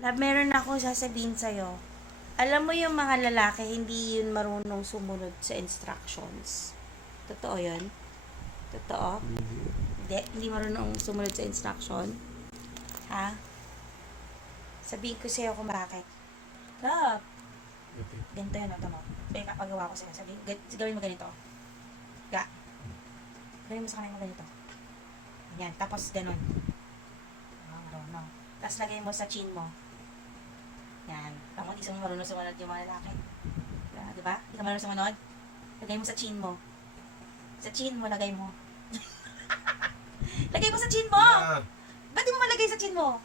Love, meron ako sasabihin sa'yo. Alam mo yung mga lalaki, hindi yun marunong sumunod sa instructions. Totoo yun? Totoo? Hindi marunong sumunod sa instruction. Ha? Sabihin ko sa'yo kung bakit. Love, ganito yun, ito mo. Teka, pagawa ko sa'yo. Gawin mo ganito. Ga. Gawin mo sa kanila mo ganito. Yan, tapos ganun. No. Tapos lagay mo sa chin mo. Yan. Ako hindi sa marunong sumunod yung mga lalaki. Diba? Hindi ka marunong sumunod? Lagay mo sa chin mo. Sa chin mo, lagay mo. Lagay mo sa chin mo! Ba't di mo malagay sa chin mo?